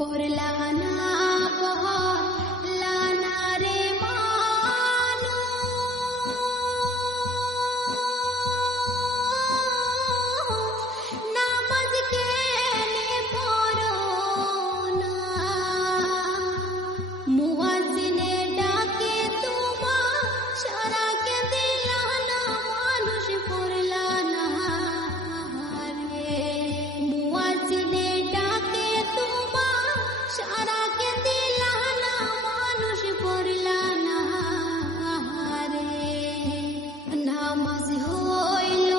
পড়লা না পড়লা না রে মানু, নামাজ কেনে পড়ো না, মুয়াজ্জিনে ডাকে তোমা সারা কে দিলা না, মানুষ পড়লা না রে, মুয়াজ্জিনে ডাকে তোমা সারা কে দিলা না, মানুষ পড়লা না রে। নামাজ হইল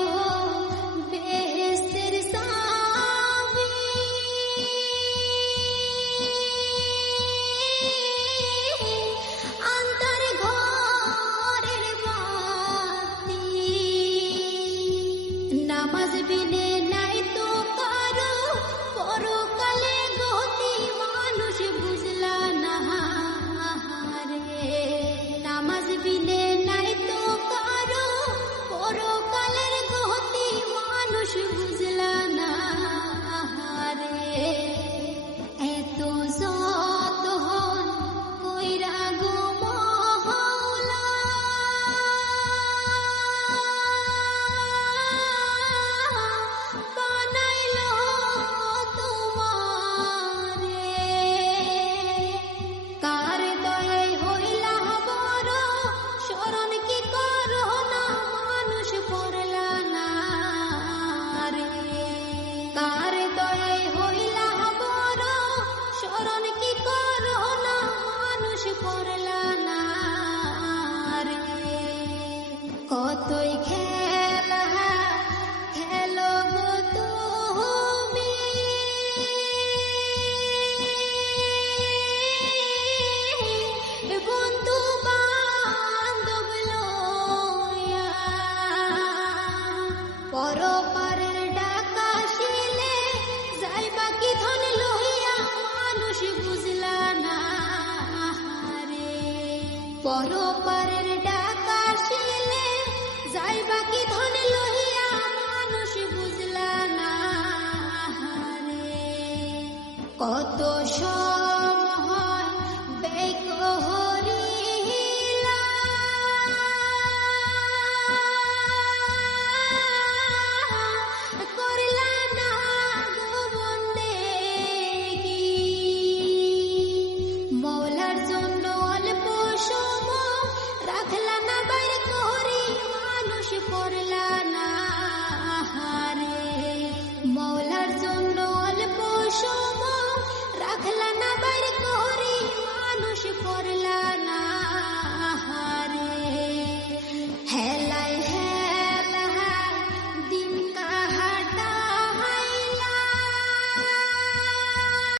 বেহেশতের চাবি, আন্ধার ঘরের বাতি, নামাজ বিনে নাই তো কারো পরকালে গতি, মানুষ বুঝলা না রে, নামাজ বিনে নাই তো কারো পরকালের গতি, মানুষ বুঝলা না রে। এত যত হন কইরা গো মহলা, বানাইলো তোমারে, কার দয়ায় হইলা বড়, স্মরণ কি করো না, মানুষ পড়লা না রে, কার দয়ায় হইলা বড়, স্মরণ কি করো না, মানুষ পড়লা না রে। কতই খেলা খেলো গো তুমি, বন্ধু বান্ধব লইয়া, পরপারের ডাকা শিলে যাইবা কি ধন লইয়া, মানুষ বুঝলা না রে, পরপারের ডাকা শিলে যাইবা কি ধন লইয়া, মানুষ বুঝলা না রে। কত